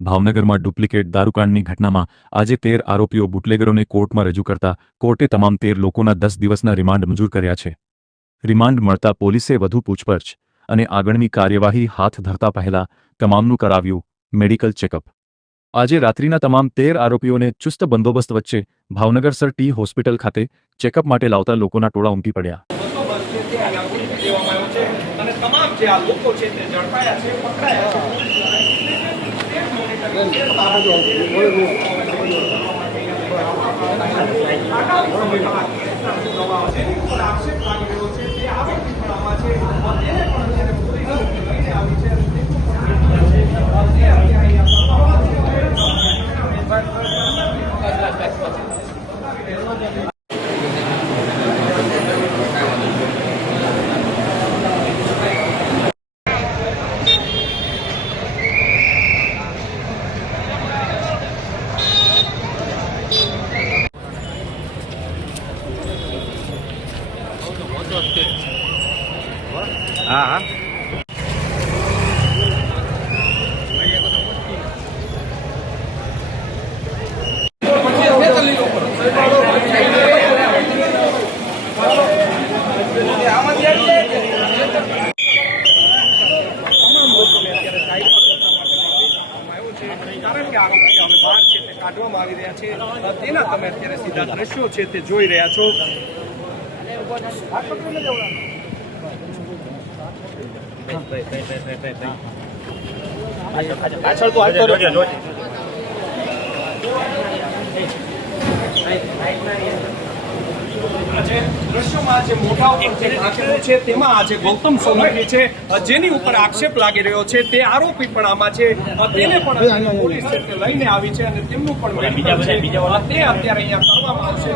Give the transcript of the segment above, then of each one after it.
ભાવનગરમાં ડુપ્લિકેટ દારૂકાંડની ઘટનામાં આજે 13 આરોપીઓ બુટલેગરોને કોર્ટમાં રજૂ કરતા કોર્ટે તમામ 13 લોકોના 10 દિવસના રિમાન્ડ મંજૂર કર્યા છે. રિમાન્ડ મળતા પોલીસે વધુ પૂછપરછ અને આગળની કાર્યવાહી હાથ ધરતા પહેલા તમામનું કરાવ્યું મેડિકલ ચેકઅપ. આજે રાત્રિના તમામ 13 આરોપીઓને ચુસ્ત બંદોબસ્ત વચ્ચે ભાવનગર સર ટી હોસ્પિટલ ખાતે ચેકઅપ માટે લાવતા લોકોના ટોળા ઉમટી પડ્યા. અને તમામ જે આ લોકો છે તે ઝડપાયા છે, પકડાયા છે. हाँ हाँ કારણ કે આરોપીઓ હવે બહાર છે તે કાઢવામાં આવી રહ્યા છે, તેના તમે અત્યારે સીધા દ્રશ્યો છે તે જોઈ રહ્યા છો. પાછળ તો આવતો રહ્યો. દ્રશ્યોમાં જે મોઢા ઉપર જે ઢાંકેલું છે તેમાં આજે ગૌતમ સોલંકી છે, જેની ઉપર આક્ષેપ લાગી રહ્યો છે. તે આરોપી પણ આમાં છે, તેને પણ પોલીસ છે તે લઈને આવી છે અને તેમનું પણ મેડિકલ છે તે અત્યારે અહીંયા કરવામાં આવશે.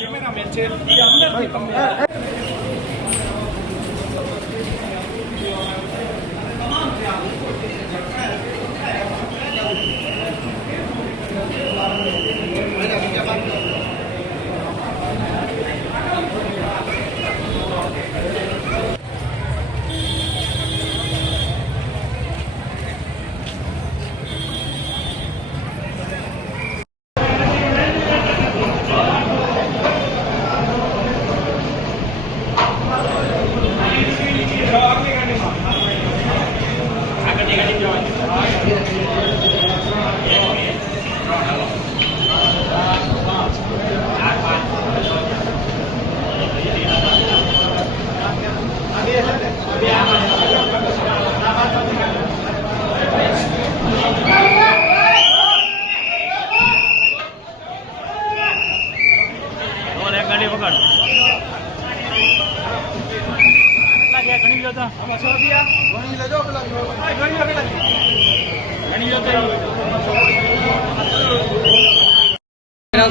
કેમેરામેન છે એ અંદરથી તમને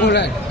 घणी